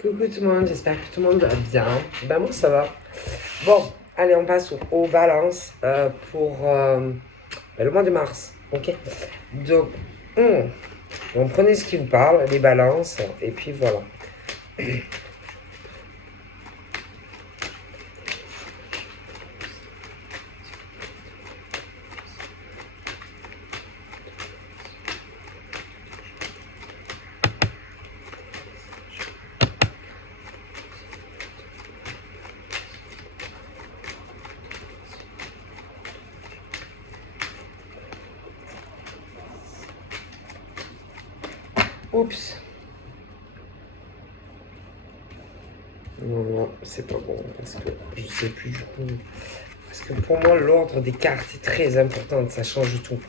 Coucou tout le monde, j'espère que tout le monde va bien. Ben moi ça va. Bon, allez on passe aux balances pour le mois de mars. Ok. Donc, donc prenez ce qui vous parle, les balances, et puis voilà. Oups. Non, non, c'est pas bon parce que je sais plus du coup. Parce que pour moi, l'ordre des cartes est très important, ça change tout.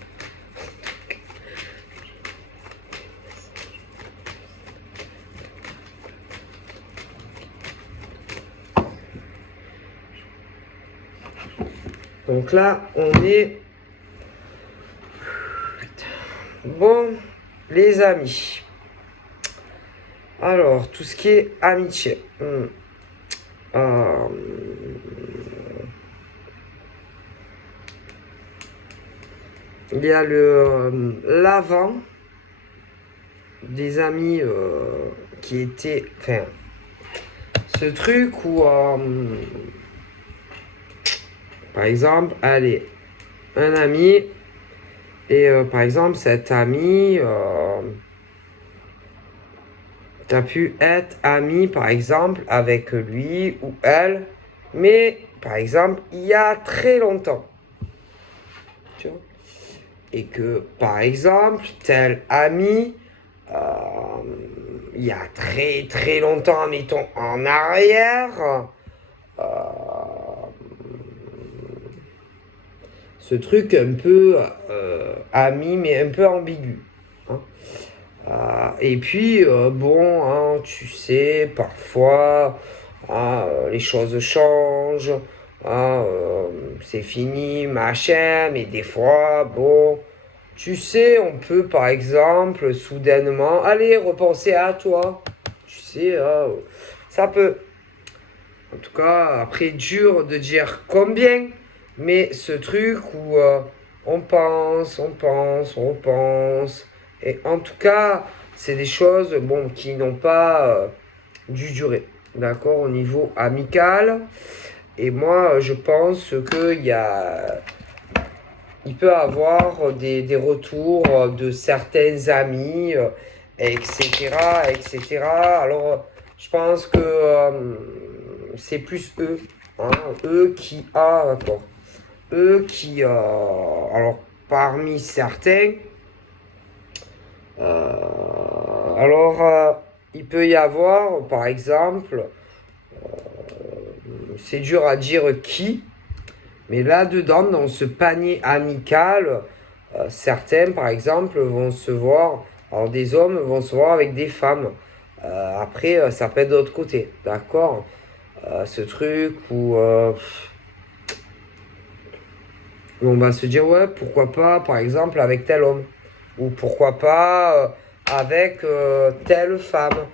Donc là, on est... Bon, les amis. Alors, tout ce qui est amitié. Il y a l'avant des amis qui étaient... Enfin, ce truc où... par exemple, allez, un ami... Et par exemple, cet ami... t'as pu être ami, par exemple, avec lui ou elle, mais, par exemple, il y a très longtemps. Tu vois? Et que, par exemple, tel ami, il y a très très longtemps, mettons, en arrière, ce truc un peu ami, mais un peu ambigu. Hein. Et puis, bon, hein, tu sais, parfois, les choses changent, c'est fini, machin, mais des fois, bon, tu sais, on peut, par exemple, soudainement, aller repenser à toi. Tu sais, ça peut. En tout cas, après, dur de dire combien, mais ce truc où on pense, on pense, on pense. Et en tout cas, c'est des choses bon, qui n'ont pas dû durer. D'accord, au niveau amical. Et moi, je pense qu'il y a. Il peut avoir des retours de certains amis, etc., etc. Alors, je pense que c'est plus eux. Hein, eux qui. Ah, d'accord. Eux qui. Alors, parmi certains. Alors, il peut y avoir, par exemple, c'est dur à dire qui, mais là-dedans, dans ce panier amical, certains, par exemple, vont se voir, alors des hommes vont se voir avec des femmes. Après, ça peut être de l'autre côté, d'accord. Ce truc où on va se dire, ouais, pourquoi pas, par exemple, avec tel homme. Ou pourquoi pas avec telle femme.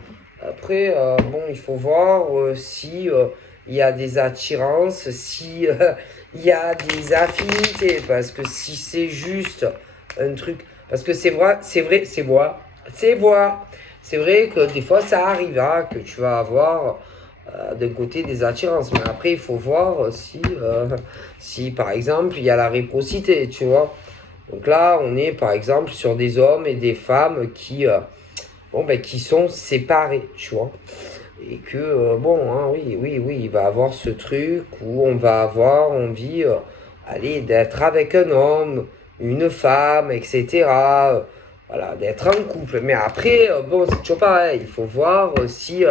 Après, bon, il faut voir si il y a des attirances, si il y a des affinités. Parce que si c'est juste un truc... Parce que c'est vrai, c'est voir. C'est voir. C'est vrai que des fois, ça arrive hein, que tu vas avoir d'un côté des attirances. Mais après, il faut voir si, par exemple, il y a la réciprocité, tu vois. Donc là, on est par exemple sur des hommes et des femmes qui, bon, ben, qui sont séparés, tu vois. Et que, bon, hein, oui, oui, oui, il va avoir ce truc où on va avoir envie, allez, d'être avec un homme, une femme, etc. Voilà, d'être en couple. Mais après, bon, c'est toujours pareil. Il faut voir si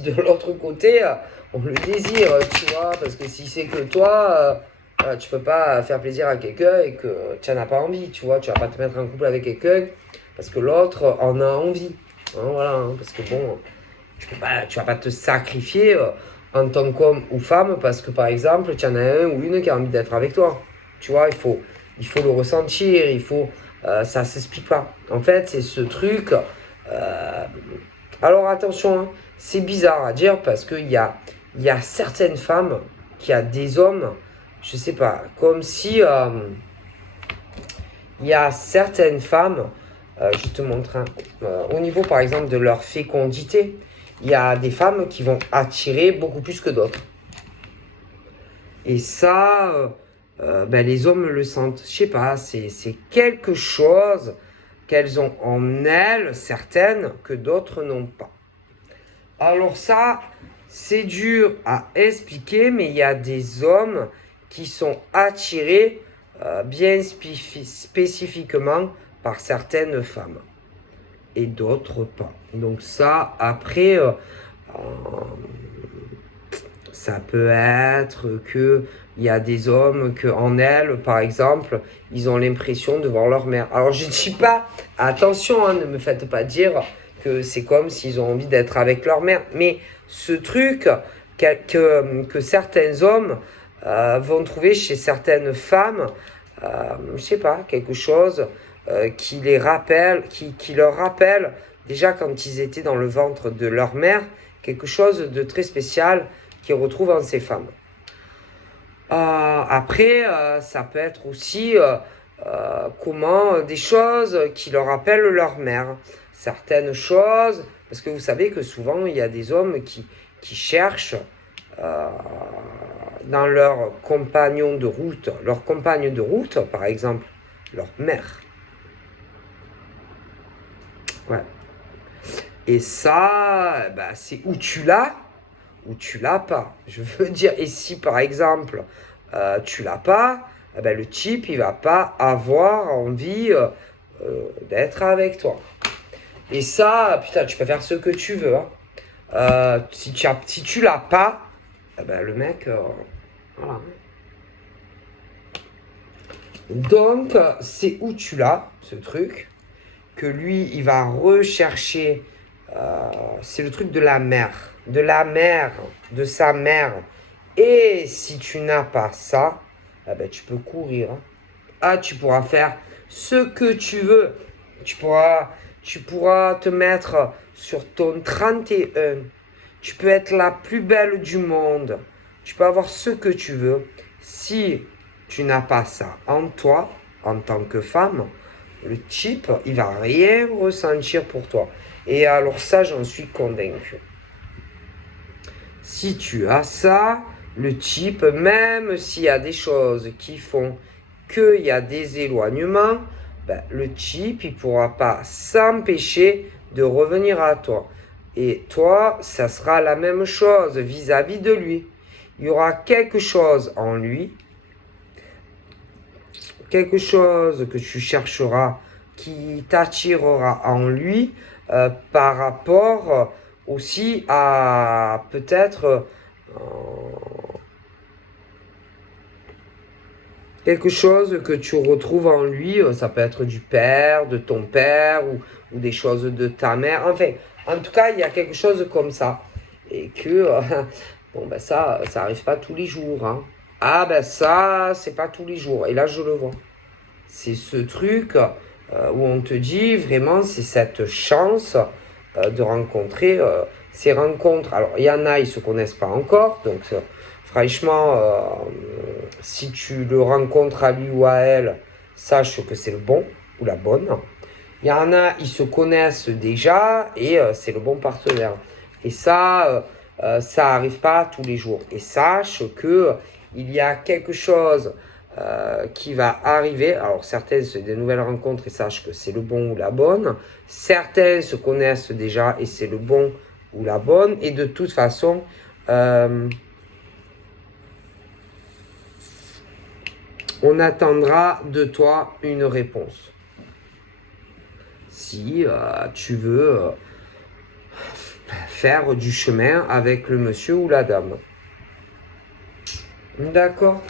de l'autre côté, on le désire, tu vois. Parce que si c'est que toi, tu peux pas faire plaisir à quelqu'un et que tu n'en as pas envie, tu vois. Tu vas pas te mettre en couple avec quelqu'un parce que l'autre en a envie. Hein, voilà, hein, parce que bon, tu vas pas te sacrifier en tant qu'homme ou femme parce que par exemple, tu en as un ou une qui a envie d'être avec toi. Tu vois, il faut le ressentir, ça s'explique pas. En fait, c'est ce truc, Alors attention, hein, c'est bizarre à dire parce il y a certaines femmes qui a des hommes, je sais pas, comme si il y a certaines femmes, je te montre, hein, au niveau par exemple de leur fécondité, il y a des femmes qui vont attirer beaucoup plus que d'autres. Et ça, ben, les hommes le sentent. Je sais pas, c'est quelque chose qu'elles ont en elles, certaines, que d'autres n'ont pas. Alors ça, c'est dur à expliquer, mais il y a des hommes qui sont attirés bien spécifiquement par certaines femmes et d'autres pas. Donc ça, après, ça peut être que il y a des hommes que en elles, par exemple, ils ont l'impression de voir leur mère. Alors je ne dis pas, attention, hein, ne me faites pas dire que c'est comme s'ils ont envie d'être avec leur mère, mais ce truc que certains hommes vont trouver chez certaines femmes, je sais pas, quelque chose qui les rappelle, qui leur rappelle déjà quand ils étaient dans le ventre de leur mère, quelque chose de très spécial qu'ils retrouvent en ces femmes. Après, ça peut être aussi comment des choses qui leur rappellent leur mère. Certaines choses, parce que vous savez que souvent il y a des hommes qui cherchent dans leur compagnon de route, leur compagne de route, par exemple, leur mère. Ouais. Et ça, bah, c'est où tu l'as ou tu l'as pas. Je veux dire, et si par exemple tu l'as pas, eh ben, le type il va pas avoir envie d'être avec toi. Et ça, putain, tu peux faire ce que tu veux. Hein. Si tu l'as pas, eh ben, le mec, voilà. Donc, c'est où tu l'as, ce truc, que lui, il va rechercher. C'est le truc de la mère, de sa mère. Et si tu n'as pas ça, eh ben, tu peux courir. Hein. Tu pourras faire ce que tu veux. Tu pourras te mettre sur ton 31. Tu peux être la plus belle du monde. Tu peux avoir ce que tu veux. Si tu n'as pas ça en toi, en tant que femme, le type, il va rien ressentir pour toi. Et alors ça, j'en suis convaincu. Si tu as ça, le type, même s'il y a des choses qui font qu'il y a des éloignements, ben, le type, il ne pourra pas s'empêcher de revenir à toi. Et toi, ça sera la même chose vis-à-vis de lui. Il y aura quelque chose en lui, quelque chose que tu chercheras, qui t'attirera en lui par rapport aussi à peut-être quelque chose que tu retrouves en lui, ça peut être du père, de ton père ou des choses de ta mère. Enfin, en tout cas, il y a quelque chose comme ça. Et que, bon, ben ça arrive pas tous les jours. Hein. Ah, ben ça, c'est pas tous les jours. Et là, je le vois. C'est ce truc où on te dit vraiment, c'est cette chance de rencontrer ces rencontres. Alors, il y en a, ils ne se connaissent pas encore. Donc, franchement, si tu le rencontres à lui ou à elle, sache que c'est le bon ou la bonne. Il y en a, ils se connaissent déjà et c'est le bon partenaire. Et ça arrive pas tous les jours. Et sache que il y a quelque chose qui va arriver. Alors certaines, c'est des nouvelles rencontres et sache que c'est le bon ou la bonne. Certaines se connaissent déjà et c'est le bon ou la bonne. Et de toute façon, on attendra de toi une réponse. Si tu veux faire du chemin avec le monsieur ou la dame. D'accord.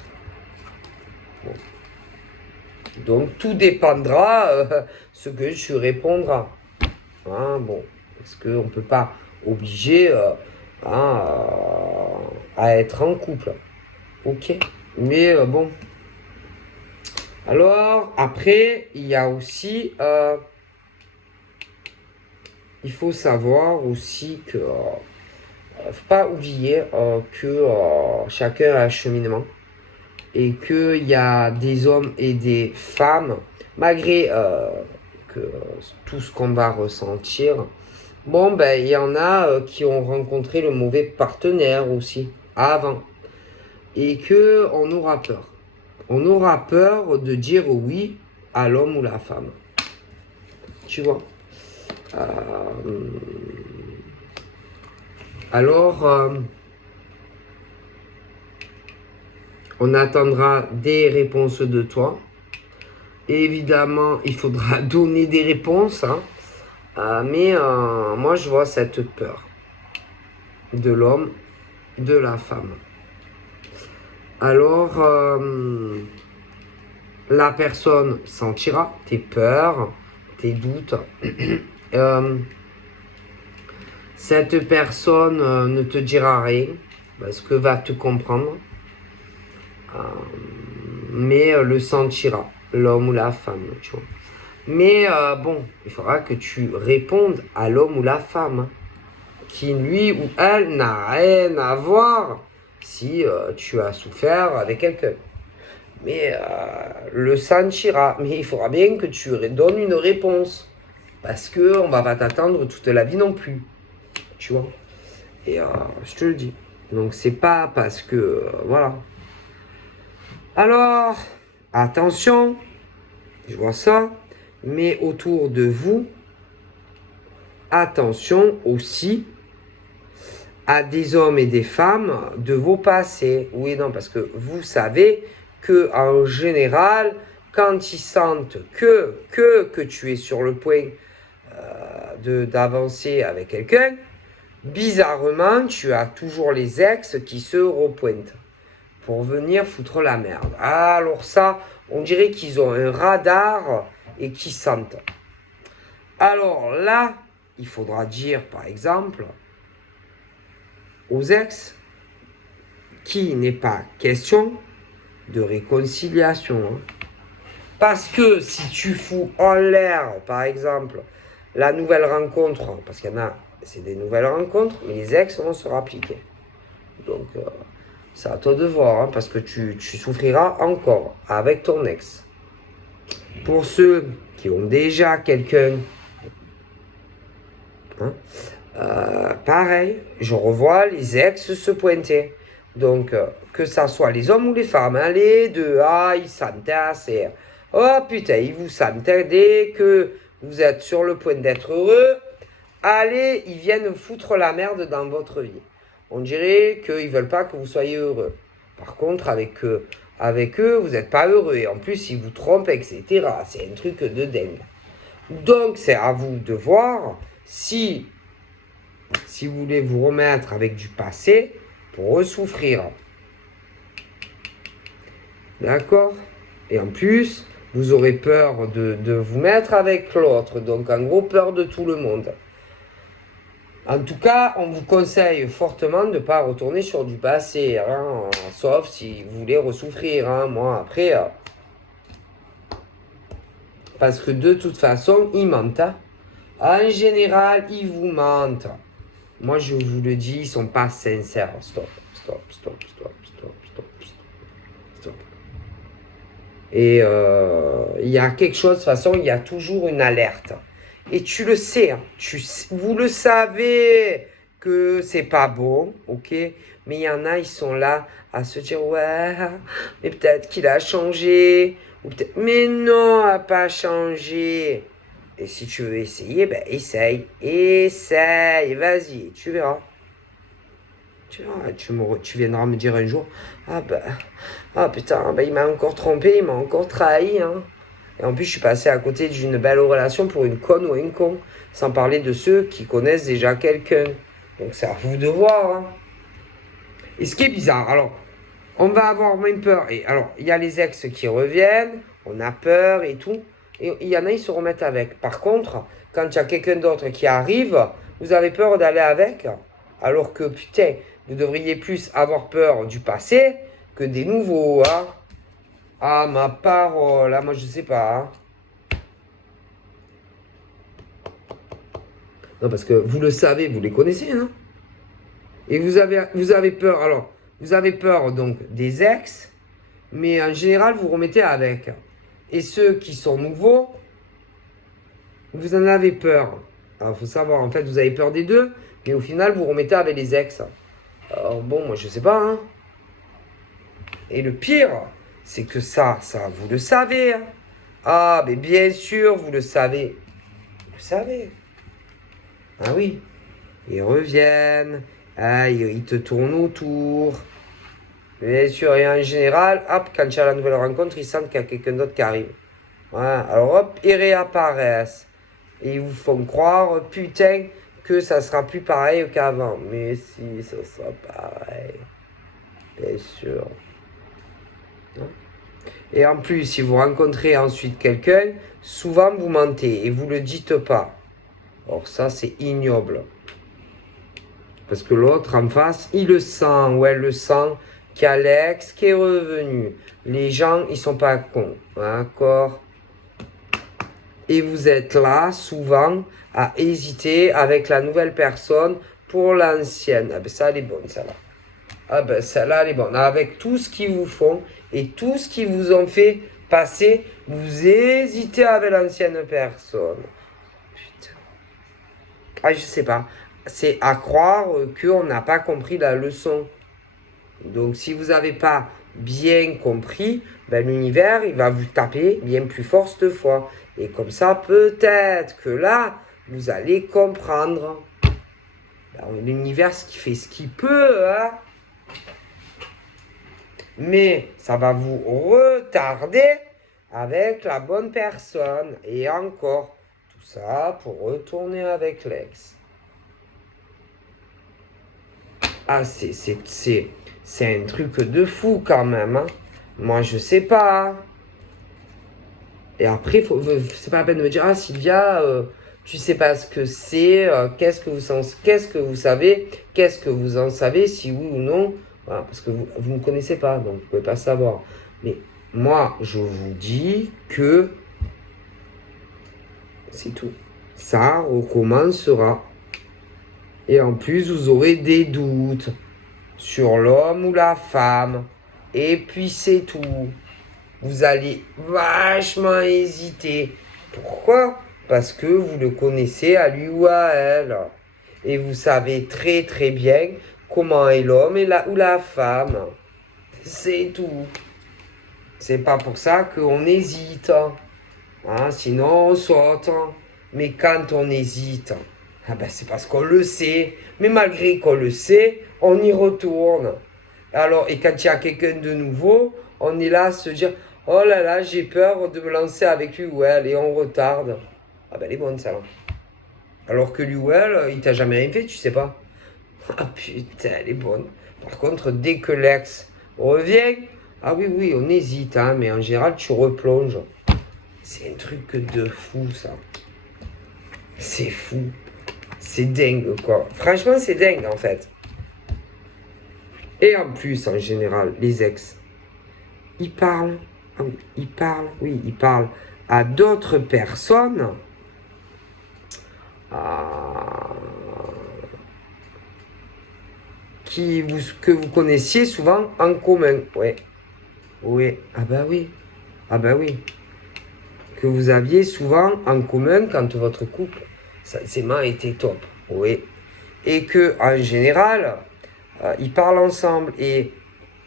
Bon. Donc tout dépendra ce que tu répondras. Hein, bon, parce qu'on ne peut pas obliger à être en couple. Ok. Mais bon. Alors, après, il y a aussi... il faut savoir aussi que faut pas oublier que chacun a un cheminement et qu'il y a des hommes et des femmes, malgré que tout ce qu'on va ressentir, bon, ben, il y en a qui ont rencontré le mauvais partenaire aussi, avant, et que on aura peur. On aura peur de dire oui à l'homme ou la femme. Tu vois. Alors, on attendra des réponses de toi. Et évidemment, il faudra donner des réponses. Hein. Mais moi, je vois cette peur de l'homme, de la femme. Alors, la personne sentira tes peurs, tes doutes. Cette personne ne te dira rien parce que va te comprendre, mais le sentira, l'homme ou la femme, tu vois. Mais bon, il faudra que tu répondes à l'homme ou la femme qui, lui ou elle, n'a rien à voir si tu as souffert avec quelqu'un. Mais le sentira. Mais il faudra bien que tu donnes une réponse. Parce qu'on ne va pas t'attendre toute la vie non plus. Tu vois. Et je te le dis. Donc c'est pas parce que... voilà. Alors, attention. Je vois ça. Mais autour de vous, attention aussi à des hommes et des femmes de vos passés. Oui, non, parce que vous savez que en général, quand ils sentent que tu es sur le point d'avancer avec quelqu'un, bizarrement, tu as toujours les ex qui se repointent pour venir foutre la merde. Alors ça, on dirait qu'ils ont un radar et qu'ils sentent. Alors là, il faudra dire, par exemple, aux ex qu'il n'est pas question de réconciliation. Hein. Parce que si tu fous en l'air, par exemple, la nouvelle rencontre, parce qu'il y en a, c'est des nouvelles rencontres, mais les ex vont se rappliquer. Donc, c'est à toi de voir, hein, parce que tu souffriras encore avec ton ex. Pour ceux qui ont déjà quelqu'un, hein, pareil, je revois les ex se pointer. Donc, que ça soit les hommes ou les femmes, hein, les deux, ils s'entassent et... oh putain, ils vous sentent dès que vous êtes sur le point d'être heureux. Allez, ils viennent foutre la merde dans votre vie. On dirait qu'ils ne veulent pas que vous soyez heureux. Par contre, avec eux, vous n'êtes pas heureux. Et en plus, ils vous trompent, etc. C'est un truc de dingue. Donc, c'est à vous de voir si vous voulez vous remettre avec du passé pour ressouffrir. D'accord? Et en plus, vous aurez peur de vous mettre avec l'autre. Donc, en gros, peur de tout le monde. En tout cas, on vous conseille fortement de ne pas retourner sur du passé, hein, sauf si vous voulez ressouffrir. Hein. Moi, après, parce que de toute façon, ils mentent. Hein. En général, ils vous mentent. Moi, je vous le dis, ils ne sont pas sincères. Stop. Et il y a quelque chose, de toute façon, il y a toujours une alerte. Et tu le sais, hein, vous le savez que c'est pas bon, ok? Mais il y en a, ils sont là à se dire, ouais, mais peut-être qu'il a changé. Ou peut-être, mais non, il n'a pas changé. Et si tu veux essayer, ben essaye, vas-y, tu verras. Tu viendras me dire un jour, putain, il m'a encore trompé, il m'a encore trahi, hein. Et en plus, je suis passé à côté d'une belle relation pour une conne ou un con. Sans parler de ceux qui connaissent déjà quelqu'un. Donc c'est à vous de voir. Hein. Et ce qui est bizarre, alors, on va avoir même peur. Et alors, il y a les ex qui reviennent, on a peur et tout. Et il y en a, ils se remettent avec. Par contre, quand il y a quelqu'un d'autre qui arrive, vous avez peur d'aller avec. Alors que, putain, vous devriez plus avoir peur du passé que des nouveaux. Hein. Ah, ma parole, moi je sais pas. Hein. Non, parce que vous le savez, vous les connaissez, non? Et vous avez peur, alors, vous avez peur donc des ex, mais en général, vous remettez avec. Et ceux qui sont nouveaux, vous en avez peur. Alors, il faut savoir, en fait, vous avez peur des deux, mais au final, vous remettez avec les ex. Alors, bon, moi, je sais pas, hein. Et le pire, c'est que ça, vous le savez, hein. Ah, mais bien sûr, vous le savez. Vous le savez. Ah oui. Ils reviennent. Ah, ils te tournent autour. Bien sûr, et en général, hop, quand tu as la nouvelle rencontre, ils sentent qu'il y a quelqu'un d'autre qui arrive. Voilà. Alors hop, ils réapparaissent. Et ils vous font croire, putain, que ça sera plus pareil qu'avant. Mais si, ça sera pareil. Bien sûr. Et en plus, si vous rencontrez ensuite quelqu'un, souvent vous mentez et vous ne le dites pas. Or ça, c'est ignoble. Parce que l'autre en face, il le sent ou elle le sent qu'il y a l'ex qui est revenu. Les gens, ils sont pas cons. D'accord? Et vous êtes là, souvent, à hésiter avec la nouvelle personne pour l'ancienne. Ah ben ça, elle est bonne, celle-là. Ah ben celle-là, elle est bonne. Avec tout ce qu'ils vous font et tout ce qu'ils vous ont fait passer, vous hésitez avec l'ancienne personne. Putain. Ah, je sais pas. C'est à croire qu'on n'a pas compris la leçon. Donc, si vous n'avez pas bien compris, ben, l'univers, il va vous taper bien plus fort cette fois. Et comme ça, peut-être que là, vous allez comprendre. L'univers, qui fait ce qu'il peut, hein. Mais ça va vous retarder avec la bonne personne. Et encore, tout ça pour retourner avec l'ex. Ah, c'est un truc de fou quand même, hein. Moi, je sais pas, hein. Et après, c'est pas la peine de me dire, ah Sylvia, tu sais pas ce que c'est, qu'est-ce que vous savez, qu'est-ce que vous en savez, si oui ou non. Voilà, parce que vous ne connaissez pas, donc vous pouvez pas savoir. Mais moi, je vous dis que c'est tout. Ça recommencera. Et en plus, vous aurez des doutes sur l'homme ou la femme. Et puis c'est tout. Vous allez vachement hésiter. Pourquoi? Parce que vous le connaissez à lui ou à elle. Et vous savez très très bien comment est l'homme ou la femme. C'est tout. C'est pas pour ça qu'on hésite. Hein, sinon on saute. Mais quand on hésite, ah ben c'est parce qu'on le sait. Mais malgré qu'on le sait, on y retourne. Alors, et quand il y a quelqu'un de nouveau, on est là à se dire, oh là là, j'ai peur de me lancer avec lui ou elle, et on retarde. Ah ben elle est bonne ça. Alors que lui ou elle, il t'a jamais rien fait, tu sais pas. Ah putain, elle est bonne. Par contre, dès que l'ex revient, ah oui, oui, on hésite, hein, mais en général, tu replonges. C'est un truc de fou, ça. C'est fou. C'est dingue, quoi. Franchement, c'est dingue, en fait. Et en plus, en général, les ex, ils parlent. Ah oui, ils parlent à d'autres personnes. Que vous connaissiez souvent en commun. Ouais. Oui. Ah bah oui. Ah bah oui. Que vous aviez souvent en commun quand votre couple, forcément, était top. Oui. Et que, en général, ils parlent ensemble. Et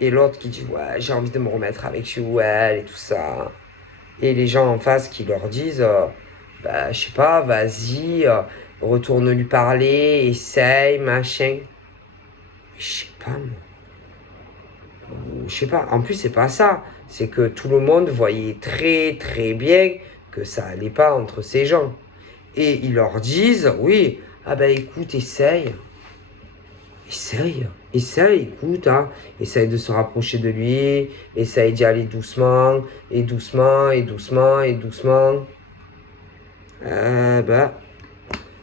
l'autre qui dit, ouais, j'ai envie de me remettre avec lui ou elle et tout ça. Et les gens en face qui leur disent, bah, je sais pas, vas-y, retourne lui parler, essaye, machin. Je sais pas, moi. Je sais pas. En plus, c'est pas ça. C'est que tout le monde voyait très très bien que ça allait pas entre ces gens. Et ils leur disent, oui, ah ben écoute, essaye. Essaye, écoute, hein. Essaye de se rapprocher de lui. Essaye d'y aller doucement, et doucement, et doucement, et doucement. Bah,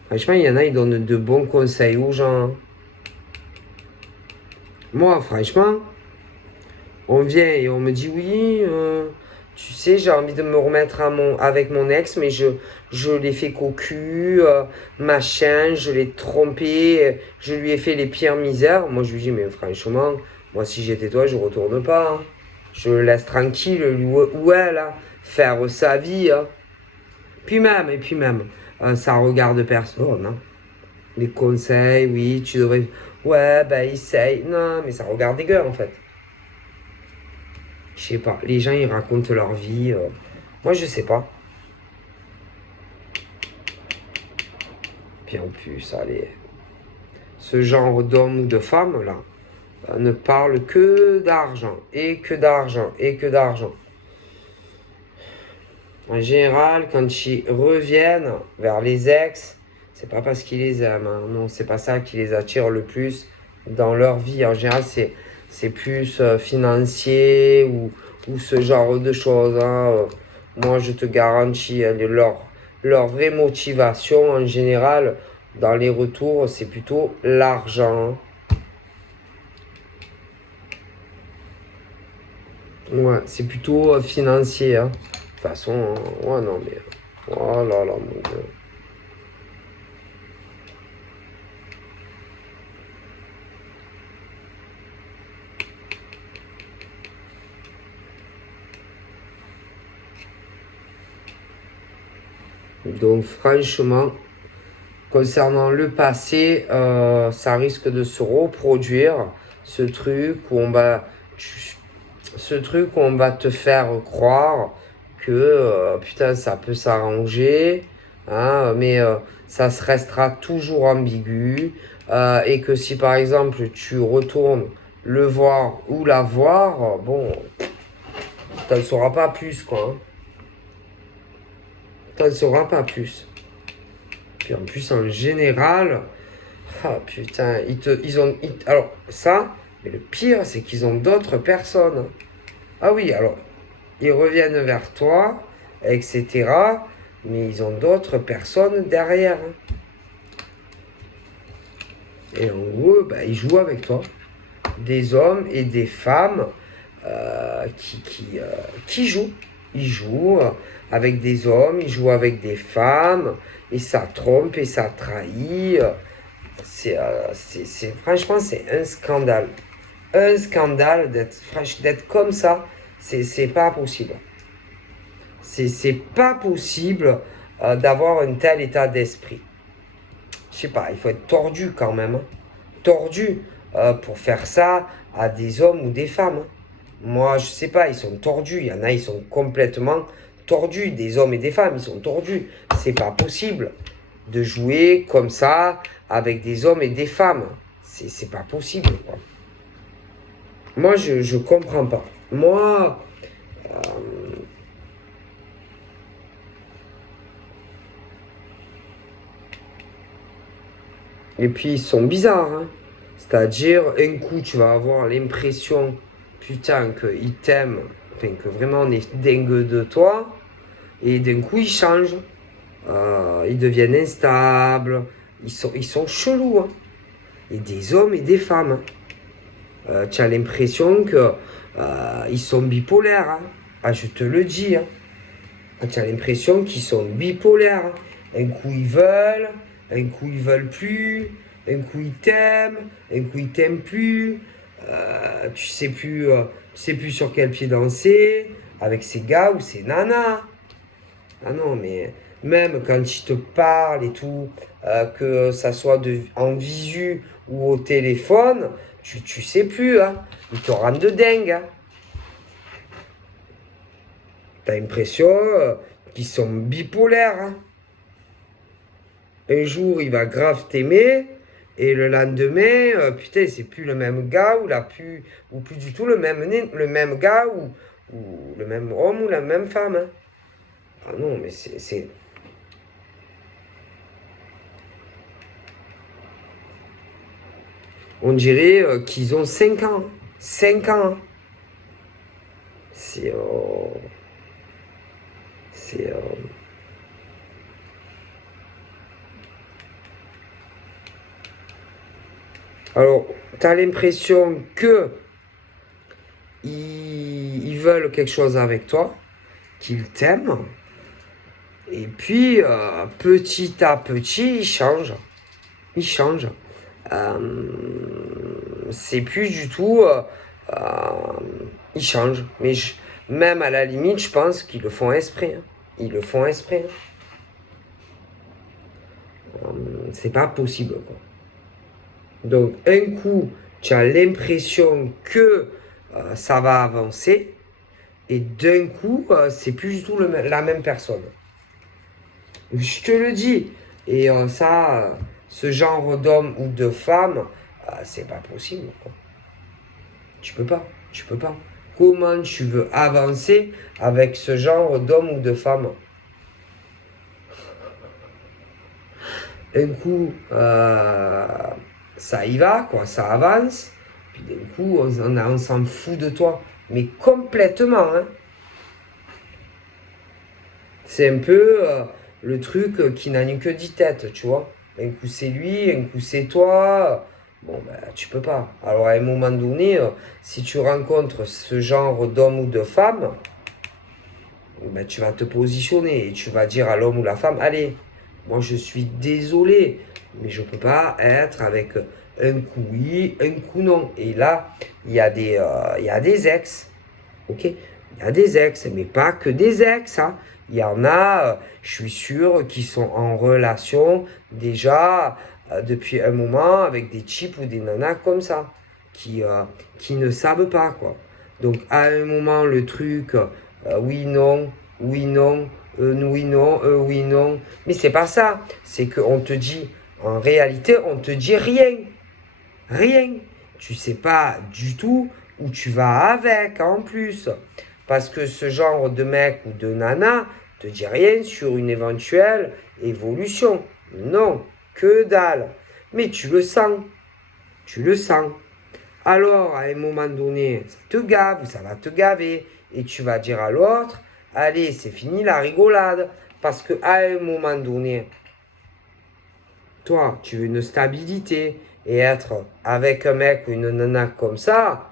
franchement, il y en a, ils donnent de bons conseils aux gens. Moi, franchement, on vient et on me dit, oui, Tu sais, j'ai envie de me remettre avec mon ex, mais je l'ai fait cocu, machin, je l'ai trompé, je lui ai fait les pires misères. Moi, je lui dis, mais franchement, moi, si j'étais toi, je retourne pas, hein. Je le laisse tranquille, lui ou elle, hein, faire sa vie, hein. Et puis même, ça regarde personne, hein. Les conseils, oui, tu devrais. Ouais, ben, essaye. Non, mais ça regarde des gueules, en fait. Je sais pas. Les gens, ils racontent leur vie. Moi, je sais pas. Puis en plus, allez, ce genre d'homme ou de femme, là, ne parle que d'argent. Et que d'argent. Et que d'argent. En général, quand ils reviennent vers les ex, c'est pas parce qu'ils les aiment, hein. Non, c'est pas ça qui les attire le plus dans leur vie. En général, c'est plus financier ou ce genre de choses, hein. Moi, je te garantis, leur vraie motivation en général dans les retours, c'est plutôt l'argent. Ouais, c'est plutôt financier, hein. De toute façon, ouais, non, mais. Oh là là, mon Dieu. Donc, franchement, concernant le passé, ça risque de se reproduire, ce truc où on va, ce truc où on va te faire croire que putain ça peut s'arranger, hein, mais ça se restera toujours ambigu, et que si par exemple tu retournes le voir ou la voir, bon, tu ne sauras pas plus quoi, hein. Tu ne sauras pas plus. Puis en plus en général, ah putain, alors ça, mais le pire c'est qu'ils ont d'autres personnes. Ah oui, alors ils reviennent vers toi, etc. Mais ils ont d'autres personnes derrière, hein. Et en gros, bah, ils jouent avec toi. Des hommes et des femmes qui jouent. Ils jouent avec des hommes, ils jouent avec des femmes, et ça trompe et ça trahit. Franchement, c'est un scandale. Un scandale d'être comme ça. C'est pas possible. C'est pas possible d'avoir un tel état d'esprit. Je sais pas, il faut être tordu quand même, hein. Tordu pour faire ça à des hommes ou des femmes, hein. Moi, je sais pas, ils sont tordus. Il y en a, ils sont complètement tordus. Des hommes et des femmes, ils sont tordus. C'est pas possible de jouer comme ça avec des hommes et des femmes. C'est pas possible, quoi. Moi, je comprends pas. Moi, et puis ils sont bizarres, hein. C'est-à-dire, un coup, tu vas avoir l'impression, putain, qu'ils t'aiment, enfin, que vraiment on est dingue de toi, et d'un coup, ils changent. Ils deviennent instables, ils sont chelous, hein. Et des hommes et des femmes, hein. Tu as l'impression que ils sont bipolaires, hein. Ah, je te le dis, hein. Tu as l'impression qu'ils sont bipolaires, hein. Un coup un coup ils veulent plus, un coup ils t'aiment, un coup ils t'aiment plus. Tu sais plus sur quel pied danser avec ces gars ou ces nanas. Ah non, mais même quand ils te parlent et tout, que ça soit en visu ou au téléphone, tu sais plus, hein. Ils te rendent de dingue, hein. T'as l'impression qu'ils sont bipolaires, hein. Un jour, il va grave t'aimer, et le lendemain, putain, c'est plus le même gars, ou plus du tout le même gars, ou le même homme, ou la même femme, hein. Ah non, mais c'est. On dirait qu'ils ont 5 ans. 5 ans, hein. C'est. C'est. Alors, t'as l'impression que ils veulent quelque chose avec toi, qu'il t'aime. Et puis, petit à petit, il change. Il change. C'est plus du tout... il change. Mais même à la limite, je pense qu'ils le font exprès. Ils le font exprès. C'est pas possible, quoi. Donc, un coup, tu as l'impression que ça va avancer. Et d'un coup, c'est plus du tout la même personne. Je te le dis. Et ça, ce genre d'homme ou de femme, c'est pas possible, quoi. Tu peux pas. Tu peux pas. Comment tu veux avancer avec ce genre d'homme ou de femme? Un coup, ça y va, quoi, ça avance. Puis d'un coup, on s'en fout de toi. Mais complètement, hein. C'est un peu le truc qui n'a ni que 10 têtes, tu vois. Un coup c'est lui, un coup c'est toi. Bon, ben, tu peux pas. Alors à un moment donné, si tu rencontres ce genre d'homme ou de femme, ben, tu vas te positionner et tu vas dire à l'homme ou la femme, allez, moi je suis désolé, mais je peux pas être avec un coup oui, un coup non. Et là, il y a des ex, ok? Il y a des ex, mais pas que des ex, hein. Il y en a, je suis sûr, qui sont en relation déjà depuis un moment avec des types ou des nanas comme ça, qui ne savent pas, quoi. Donc à un moment, le truc, oui, non, oui, non, oui, non, oui, non. Mais c'est pas ça. C'est qu'on te dit, en réalité, on te dit rien. Rien. Tu sais pas du tout où tu vas avec, en plus. Parce que ce genre de mec ou de nana te dit rien sur une éventuelle évolution. Non, que dalle. Mais tu le sens. Tu le sens. Alors, à un moment donné, ça te gave, ça va te gaver. Et tu vas dire à l'autre, allez, c'est fini la rigolade. Parce qu'à un moment donné, toi, tu veux une stabilité. Et être avec un mec ou une nana comme ça,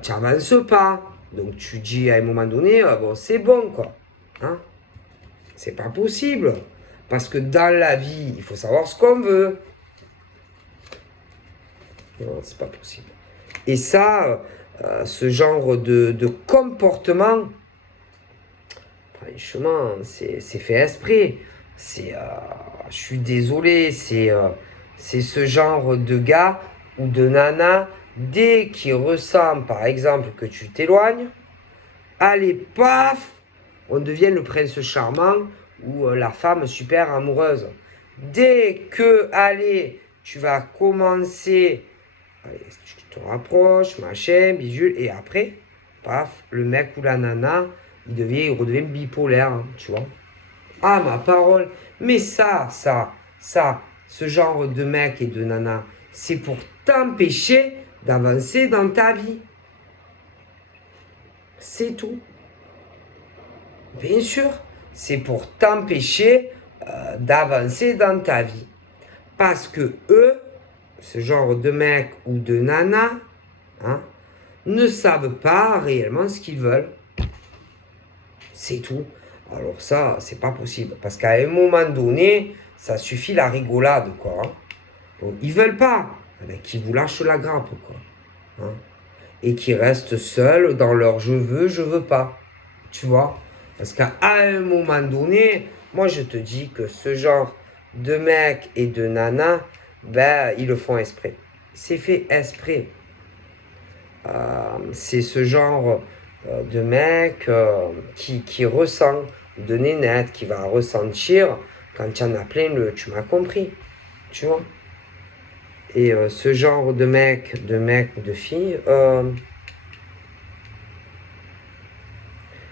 tu n'avances pas. Donc tu dis à un moment donné, bon, c'est bon, quoi. Hein? C'est pas possible. Parce que dans la vie, il faut savoir ce qu'on veut. Non, c'est pas possible. Et ça, ce genre de comportement, franchement, c'est fait esprit. Je suis désolé, c'est ce genre de gars ou de nana, dès qu'il ressent, par exemple, que tu t'éloignes, allez, paf, on devient le prince charmant ou la femme super amoureuse. Dès que, allez, tu vas commencer, allez, tu te rapproches, machin, bisous, et après, paf, le mec ou la nana, il redevient bipolaire, hein, tu vois. Ah, ma parole. Mais ce genre de mec et de nana, c'est pour t'empêcher d'avancer dans ta vie. C'est tout. Bien sûr, c'est pour t'empêcher d'avancer dans ta vie. Parce que eux, ce genre de mec ou de nana, hein, ne savent pas réellement ce qu'ils veulent. C'est tout. Alors ça, c'est pas possible. Parce qu'à un moment donné, ça suffit la rigolade, quoi. Hein. Donc, ils veulent pas. Mais qu'ils vous lâchent la grappe, quoi. Hein. Et qu'ils restent seuls dans leur je veux pas. Tu vois? Parce qu'à un moment donné, moi je te dis que ce genre de mecs et de nanas, ben, ils le font exprès. C'est fait exprès. C'est ce genre de mec qui ressent, de nénette, qui va ressentir quand il y en a plein le tu m'as compris. Tu vois? Et ce genre de mec ou de fille,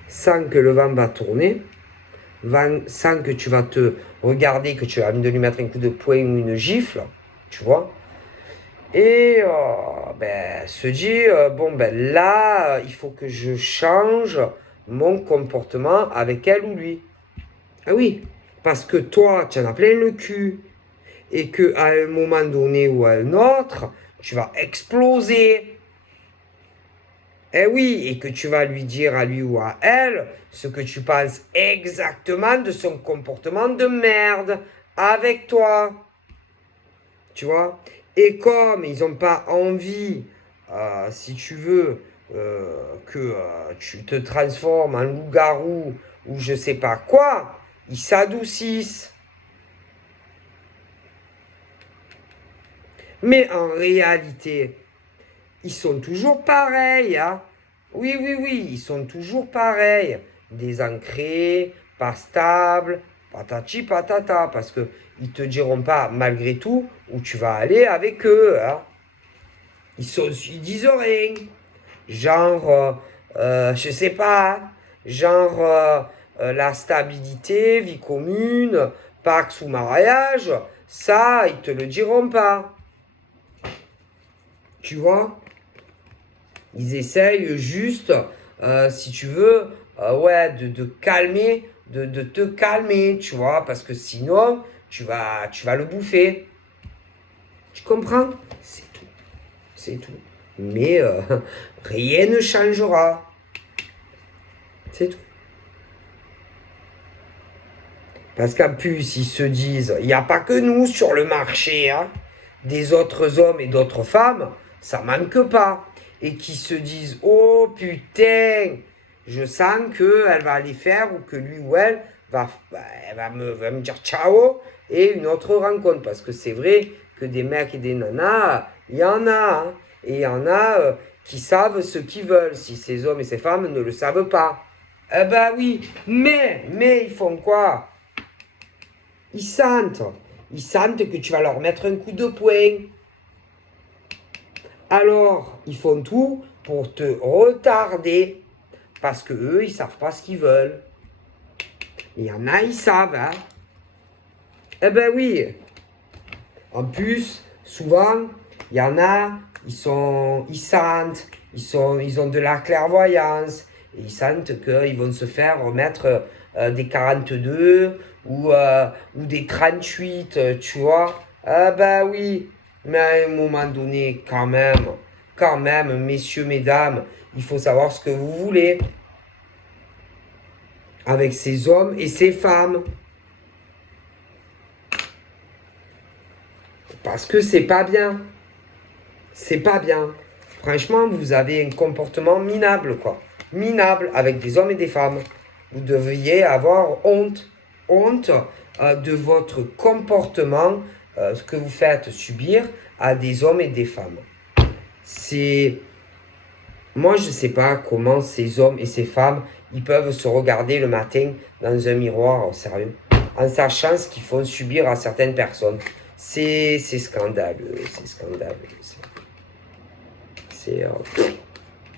sans que le vent va tourner, sans que tu vas te regarder, que tu as envie de lui mettre un coup de poing ou une gifle, tu vois. Et ben, se dit, bon ben là, il faut que je change mon comportement avec elle ou lui. Ah oui, parce que toi, tu en as plein le cul. Et qu'à un moment donné ou à un autre, tu vas exploser. Eh oui, et que tu vas lui dire à lui ou à elle ce que tu penses exactement de son comportement de merde avec toi. Tu vois? Et comme ils n'ont pas envie, si tu veux, que tu te transformes en loup-garou ou je sais pas quoi, ils s'adoucissent. Mais en réalité, ils sont toujours pareils, hein. Oui, oui, oui, ils sont toujours pareils. Désancrés, pas stables, patati patata, parce que ils te diront pas malgré tout où tu vas aller avec eux, hein. Ils disent rien. Genre, je sais pas, genre la stabilité, vie commune, pax ou mariage, ça, ils te le diront pas. Tu vois? Ils essayent juste, si tu veux, ouais, de calmer, de te calmer, tu vois, parce que sinon, tu vas le bouffer. Tu comprends? C'est tout, c'est tout. Mais rien ne changera. C'est tout. Parce qu'en plus, ils se disent, il n'y a pas que nous sur le marché, hein. Des autres hommes et d'autres femmes, ça manque pas. Et qui se disent, oh putain, je sens qu'elle va aller faire ou que lui ou elle va me dire ciao et une autre rencontre. Parce que c'est vrai que des mecs et des nanas, il y en a. Hein. Et il y en a qui savent ce qu'ils veulent, si ces hommes et ces femmes ne le savent pas. Eh ben oui, mais ils font quoi? Ils sentent. Ils sentent que tu vas leur mettre un coup de poing. Alors, ils font tout pour te retarder. Parce que eux, ils savent pas ce qu'ils veulent. Il y en a, ils savent, hein. Eh ben oui. En plus, souvent, il y en a, ils sentent, ils ont de la clairvoyance. Et ils sentent qu'ils vont se faire remettre des 42 ou des 38, tu vois. Ah ben oui. Mais à un moment donné, quand même, messieurs, mesdames, il faut savoir ce que vous voulez avec ces hommes et ces femmes. Parce que c'est pas bien. C'est pas bien. Franchement, vous avez un comportement minable, quoi. Minable avec des hommes et des femmes. Vous devriez avoir honte. Honte de votre comportement, ce que vous faites subir à des hommes et des femmes. C'est... Moi, je ne sais pas comment ces hommes et ces femmes, ils peuvent se regarder le matin dans un miroir, sérieux, en sachant ce qu'ils font subir à certaines personnes. C'est scandaleux, c'est scandaleux.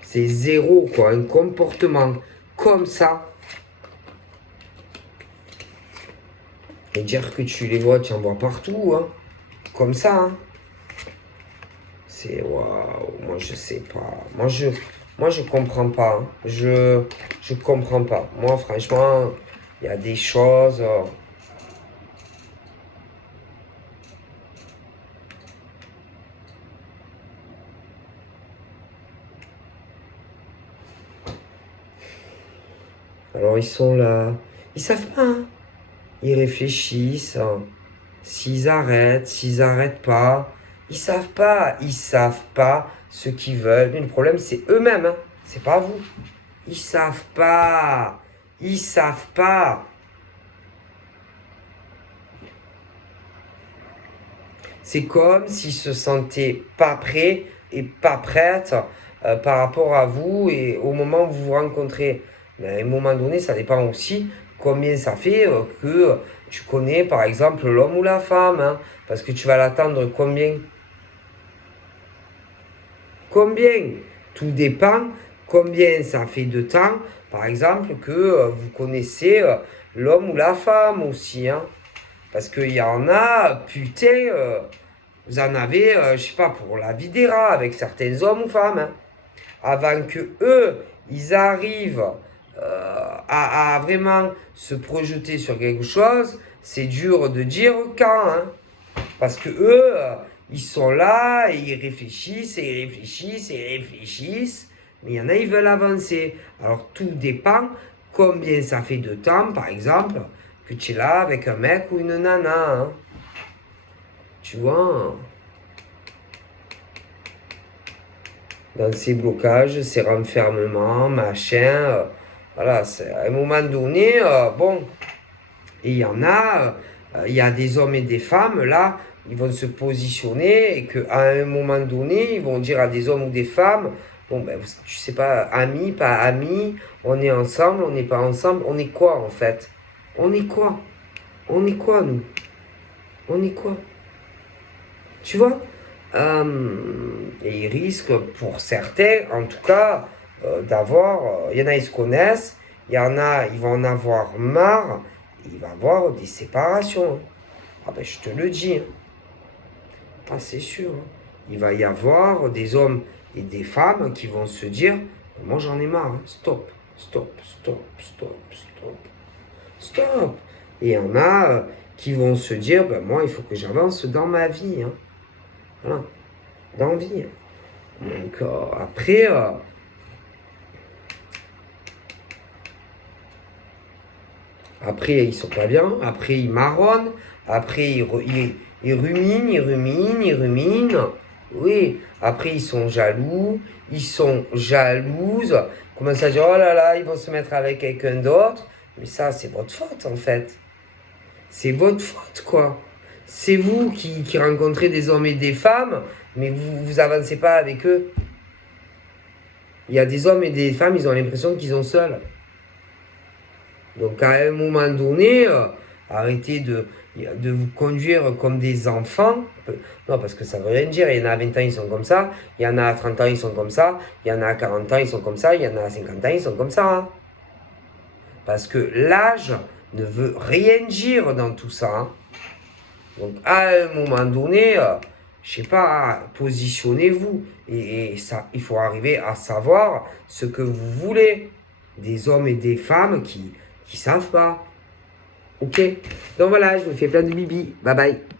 C'est zéro, quoi. Un comportement comme ça. Et dire que tu les vois, tu en vois partout, hein. Comme ça, hein. C'est waouh, moi je sais pas. Moi je comprends pas. Hein. Je comprends pas. Moi franchement, il y a des choses. Alors ils sont là. Ils savent pas. Hein. Ils réfléchissent. Hein. S'ils arrêtent pas. Ils savent pas. Ils savent pas ce qu'ils veulent. Mais le problème c'est eux-mêmes. Hein. C'est pas vous. Ils savent pas. Ils savent pas. C'est comme s'ils se sentaient pas prêts et pas prêtes par rapport à vous et au moment où vous vous rencontrez. Mais à un moment donné, ça dépend aussi combien ça fait que tu connais par exemple l'homme ou la femme. Hein, parce que tu vas l'attendre combien? Combien? Tout dépend combien ça fait de temps, par exemple, que vous connaissez l'homme ou la femme aussi. Hein. Parce qu'il y en a, putain, vous en avez, je sais pas, pour la vie des rats avec certains hommes ou femmes. Hein. Avant que eux, ils arrivent à vraiment se projeter sur quelque chose, c'est dur de dire quand. Hein. Parce que eux, ils sont là et ils réfléchissent et ils réfléchissent et ils réfléchissent. Mais il y en a, ils veulent avancer. Alors, tout dépend combien ça fait de temps, par exemple, que tu es là avec un mec ou une nana. Hein. Tu vois, dans ces blocages, ces renfermements, machin. Voilà, à un moment donné, bon, et il y en a, il y a des hommes et des femmes, là, ils vont se positionner et qu'à un moment donné, ils vont dire à des hommes ou des femmes, bon, ben, tu sais pas, amis, pas amis, on est ensemble, on n'est pas ensemble, on est quoi en fait? On est quoi? On est quoi nous? On est quoi? Tu vois? Et ils risquent, pour certains, en tout cas, d'avoir, il y en a, ils se connaissent, il y en a, ils vont en avoir marre, il va y avoir des séparations. Hein. Ah ben, je te le dis. Hein. Ah, c'est sûr. Hein. Il va y avoir des hommes et des femmes qui vont se dire, moi j'en ai marre, hein. Stop, stop, stop, stop, stop, stop. Et il y en a qui vont se dire, ben, moi il faut que j'avance dans ma vie. Hein. Voilà, dans la vie. Hein. Donc après, après ils sont pas bien, après ils marronnent, après ils ruminent, ils ruminent, ils ruminent. Oui, après ils sont jaloux, ils sont jalouses, commencent à dire oh là là, ils vont se mettre avec quelqu'un d'autre. Mais ça, c'est votre faute en fait. C'est votre faute quoi. C'est vous qui rencontrez des hommes et des femmes, mais vous avancez pas avec eux. Il y a des hommes et des femmes, ils ont l'impression qu'ils sont seuls. Donc à un moment donné, arrêtez de vous conduire comme des enfants. Non, parce que ça ne veut rien dire. Il y en a à 20 ans, ils sont comme ça. Il y en a à 30 ans, ils sont comme ça. Il y en a à 40 ans, ils sont comme ça. Il y en a à 50 ans, ils sont comme ça. Hein. Parce que l'âge ne veut rien dire dans tout ça. Hein. Donc à un moment donné, je sais pas, positionnez-vous. Et ça, il faut arriver à savoir ce que vous voulez. Des hommes et des femmes qui savent pas. Ok? Donc voilà, je vous fais plein de bibi. Bye bye.